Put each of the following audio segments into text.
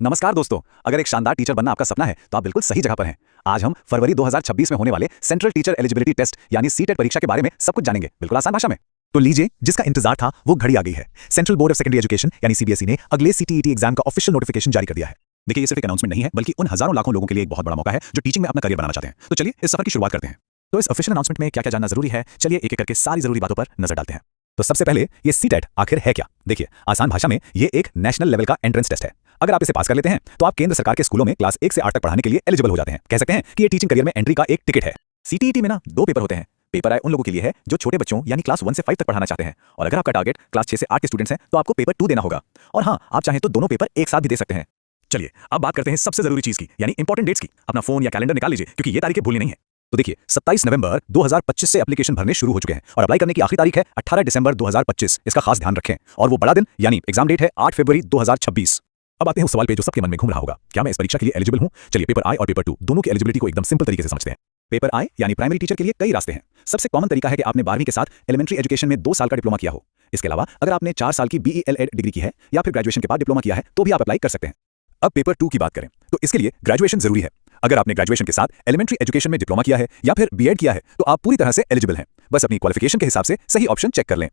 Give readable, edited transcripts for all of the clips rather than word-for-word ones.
नमस्कार दोस्तों। अगर एक शानदार टीचर बनना आपका सपना है तो आप बिल्कुल सही जगह पर हैं। आज हम फरवरी 2026 में होने वाले सेंट्रल टीचर एलिजिबिलिटी टेस्ट यानी सीटेट परीक्षा के बारे में सब कुछ जानेंगे, बिल्कुल आसान भाषा में। तो लीजिए, जिसका इंतजार था वो घड़ी आ गई है। Central board of secondary education यानी सीबीएसई ने अगले सीटीईटी एग्जाम का ऑफिशियल नोटिफिकेशन जारी कर दिया है। देखिए, ये सिर्फ एक अनाउंसमेंट नहीं है, बल्कि उन हजारों लाखों लोगों के लिए एक बहुत बड़ा मौका है जो टीचिंग में अपना करियर बनाना चाहते हैं। तो चलिए इस सफर की शुरुआत करते हैं। तो इस ऑफिशियल अनाउंसमेंट में क्या क्या जानना जरूरी है, चलिए एक एक करके सारी जरूरी बातों पर नजर डालते हैं। तो सबसे पहले ये सीटेट आखिर है क्या। देखिए, आसान भाषा में ये एक नेशनल लेवल का एंट्रेंस टेस्ट है। अगर आप इसे पास कर लेते हैं तो आप केंद्र सरकार के स्कूलों में क्लास 1 से 8 तक पढ़ाने के लिए एलिजिबल हो जाते हैं। कह सकते हैं कि ये टीचिंग करियर में एंट्री का एक टिकट है। सीटीईटी में ना 2 पेपर होते हैं। पेपर आई उन लोगों के लिए है जो छोटे बच्चों यानी क्लास 1 से 5 तक पढ़ाना चाहते हैं, और अगर आपका टारगेट क्लास 6 से 8 के स्टूडेंट्स हैं तो आपको पेपर 2 देना होगा। और हाँ, आप चाहें तो दोनों पेपर एक साथ भी दे सकते हैं। चलिए अब बात करते हैं सबसे जरूरी चीज की, यानी इंपॉर्टेंट डेट्स की। अपना फोन या कैलेंडर निकाल लीजिए, क्योंकि ये तारीखें भूलनी नहीं है। तो देखिए, 27 नवंबर 2025 से एप्लीकेशन भरने शुरू हो चुके हैं और अप्लाई करने की आखिरी तारीख है 18 दिसंबर 2025। इसका खास ध्यान रखें। और वो बड़ा दिन यानी एग्जाम डेट है 8 फरवरी 2026। अब आते हैं उस सवाल पे जो सबके मन में घूम रहा होगा, क्या मैं इस परीक्षा के लिए एलिजिबल हूं। चलिए, पेपर आई और पेपर 2 दोनों की एलिजिबिलिटी को एकदम सिंपल तरीके से समझते हैं। पेपर आई यानी प्राइमरी टीचर के लिए कई रास्ते हैं। सबसे कॉमन तरीका है कि आपने 12वीं के साथ एलिमेंट्री एजुकेशन में 2 साल का डिप्लोमा किया हो। इसके अलावा अगर आपने 4 साल की बीईएलएड डिग्री की है या फिर ग्रेजुएशन के बाद डिप्लोमा किया है तो भी आप अप्लाई कर सकते हैं। अब पेपर 2 की बात करें तो इसके लिए ग्रेजुएशन जरूरी है। अगर आपने ग्रेजुएशन के साथ एलिमेंट्री एजुकेशन में डिप्लोमा किया है या फिर बीएड किया है तो आप पूरी तरह से एलिजिबल हैं। बस अपनी क्वालिफिकेशन के हिसाब से सही ऑप्शन चेक कर लें।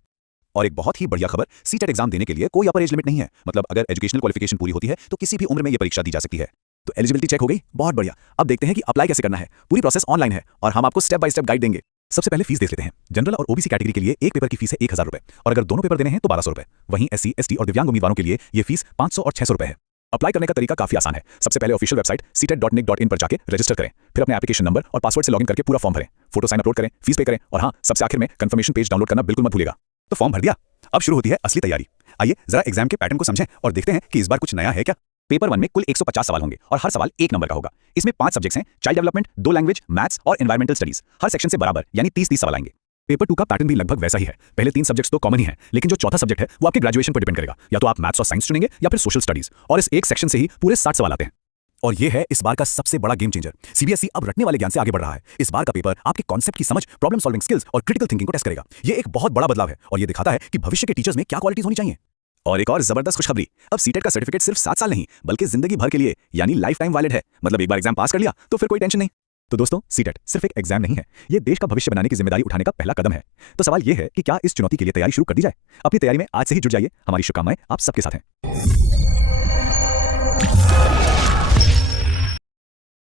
और एक बहुत ही बढ़िया खबर, सीटेट एग्जाम देने के लिए कोई अपर एज लिमिट नहीं है। मतलब अगर एजुकेशनल क्वालिफिकेशन पूरी होती है तो किसी भी उम्र में ये परीक्षा दी जा सकती है। तो एलिजिबिलिटी चेक हो गई, बहुत बढ़िया। अब देखते हैं कि अप्लाई कैसे करना है। पूरी प्रोसेस ऑनलाइन है और हम आपको स्टेप बाय स्टेप गाइड देंगे। सबसे पहले फीस देख लेते हैं। जनरल और ओबीसी कैटेगरी के लिए एक पेपर की फीस है 1000 रुपए, और अगर दोनों पेपर देने हैं तो 1200 रुपए। वहीं एससी, एसटी और दिव्यांग उम्मीदवारों के लिए ये फीस 500 और 600 रुपए है। अप्लाई करने का तरीका काफी आसान है। सबसे पहले ऑफिशियल वेबसाइट setet.nic.in पर जाकर रजिस्टर करें, फिर अपने एप्लीकेशन नंबर और पासवर्ड से लॉगिन करके पूरा फॉर्म भरें, फोटो साइन अपलोड करें, फीस पे करें, और हाँ, सबसे आखिर में कंफर्मेशन पेज डाउनलोड करना बिल्कुल मत भूलिएगा। तो फॉर्म भर दिया, अब शुरू होती है असली तैयारी। आइए जरा एग्जाम के पैटर्न को समझें और देखते हैं कि इस बार कुछ नया है क्या। पेपर 1 में कुल 150 सवाल होंगे और हर सवाल 1 नंबर का होगा। इसमें 5 सब्जेक्ट्स हैं, चाइल्ड डेवलपमेंट, 2 लैंग्वेज, मैथ्स और एनवायरमेंटल स्टडीज। हर सेक्शन से बराबर यानी 30-30 सवाल आएंगे। पेपर 2 का पैटर्न भी लगभग वैसा ही है। पहले 3 सब्जेक्ट्स तो कॉमन ही है, लेकिन जो चौथा सब्जेक्ट है वो आपके ग्रेजुएशन पर डिपेंड करेगा। या तो आप मैथ्स और साइंस चुनेंगे या फिर सोशल स्टडीज, और इस एक सेक्शन से ही पूरे 60 सवाल आते हैं। और ये है इस बार का सबसे बड़ा गेम चेंजर। सीबीएसई अब रटने वाले ज्ञान से आगे बढ़ रहा है। इस बार का पेपर आपके कॉन्सेप्ट की समझ, प्रॉब्लम सॉल्विंग स्किल्स और क्रिटिकल थिंकिंग को टेस्ट करेगा। ये एक बहुत बड़ा बदलाव है और ये दिखाता है कि भविष्य के टीचर्स में क्या क्वालिटीज होनी चाहिए। और एक और जबरदस्त खुशखबरी, अब सीटेट का सर्टिफिकेट सिर्फ 7 साल नहीं बल्कि जिंदगी भर के लिए यानी लाइफ टाइम वैलिड है। मतलब एक बार एग्जाम पास कर लिया तो फिर कोई टेंशन नहीं। तो दोस्तों, सीटेट सिर्फ एक एग्जाम नहीं है, ये देश का भविष्य बनाने की जिम्मेदारी उठाने का पहला कदम है। तो सवाल ये है कि क्या इस चुनौती के लिए तैयारी शुरू कर दी जाए। अपनी तैयारी में आज से ही जुट जाइए। हमारी शुभकामनाएं आप सबके साथ हैं।